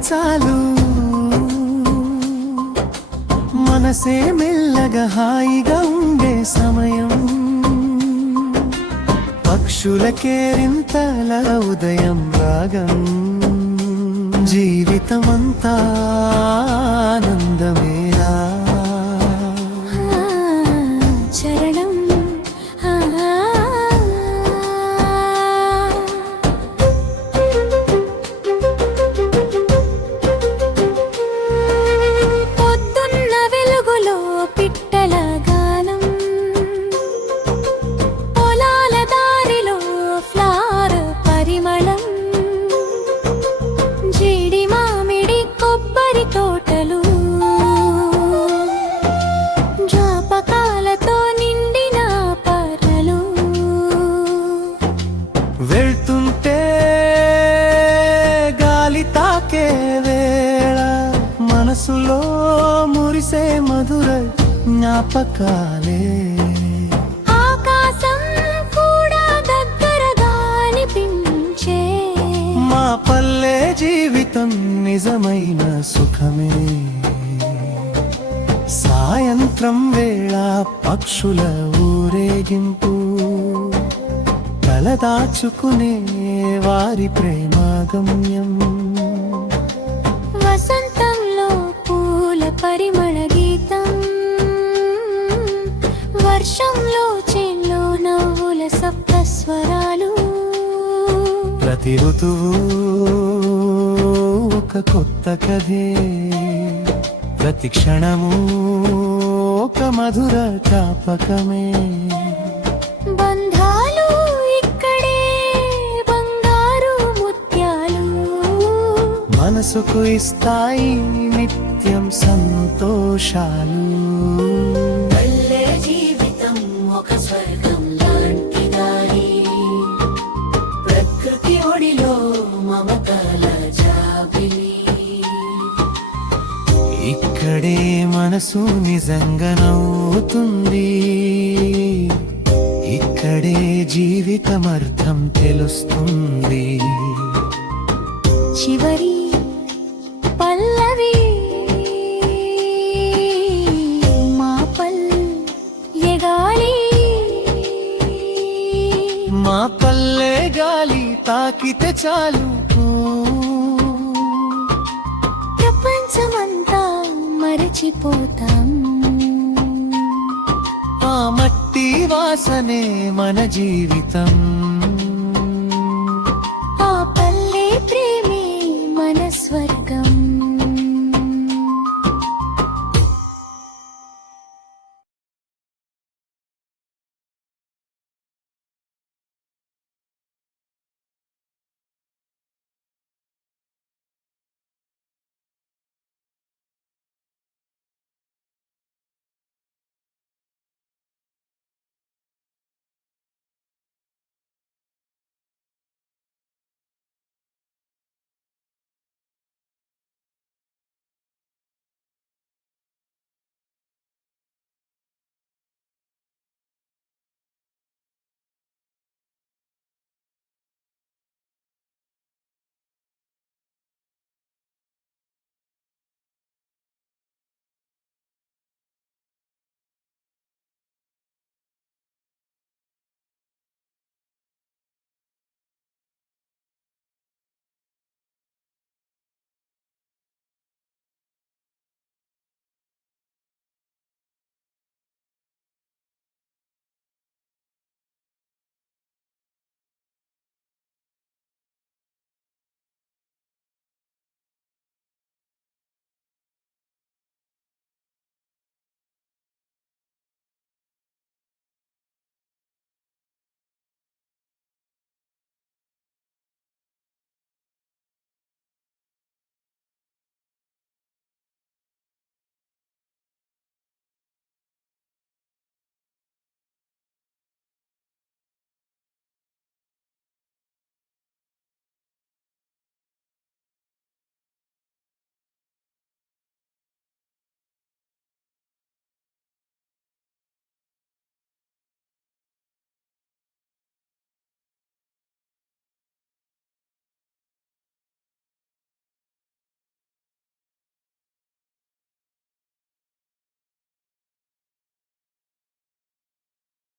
చాలు మనసే మెల్లగా హాయిగా ఉండే సమయం పక్షుల కేరింతల ఉదయం రాగం జీవితమంతా ఆనందమేరా చరణం పొద్దున్న వెలుగులో పిట్టల గానం పొలాల దారిలో ఫ్లవర్ పరిమళం జీడి మామిడి కొబ్బరి తోటలు జ్ఞాపకాలతో నిండిన పర్రలు వెళ్తుంటే గాలి తాకే వేళ మనసులో మురిసే మధుర జ్ఞాపకాలే ఆకాశం కూడా దగ్గరగా అనిపించే మా పల్లె జీవితం నిజమైన సుఖమే సాయంత్రం వేళ పక్షుల ఊరేగింపు తలదాచుకునే వారి ప్రేమాగమ్యం వసంతంలో పూల పరిమళ గీతం వర్షంలో చేన్లో నవ్వుల సప్త స్వరాలు ప్రతి ఋతువు ఒక కొత్త కథే ప్రతి క్షణము ఒక మధుర జ్ఞాపకమే బంధాలు ఇక్కడే బంగారు ముత్యాలు మనసుకు ఇస్తాయి నిత్యం సంతోషాలు పల్లె జీవితం ఒక స్వర్గం లాంటి దారి ప్రకృతి ఒడిలో మమతల జాబిలి ఇక్కడే మనసు నిజంగా నవ్వుతుంది ఇక్కడే జీవితమర్థం తెలుస్తుంది చివరి పల్లవి మా పల్లె గాలి మా పల్లె గాలి తాకితే చాలు ప్రపంచమంతా మరచిపోతాం ఆ మట్టి వాసనే మన జీవితం ఆ పల్లె ప్రేమే మన స్వరం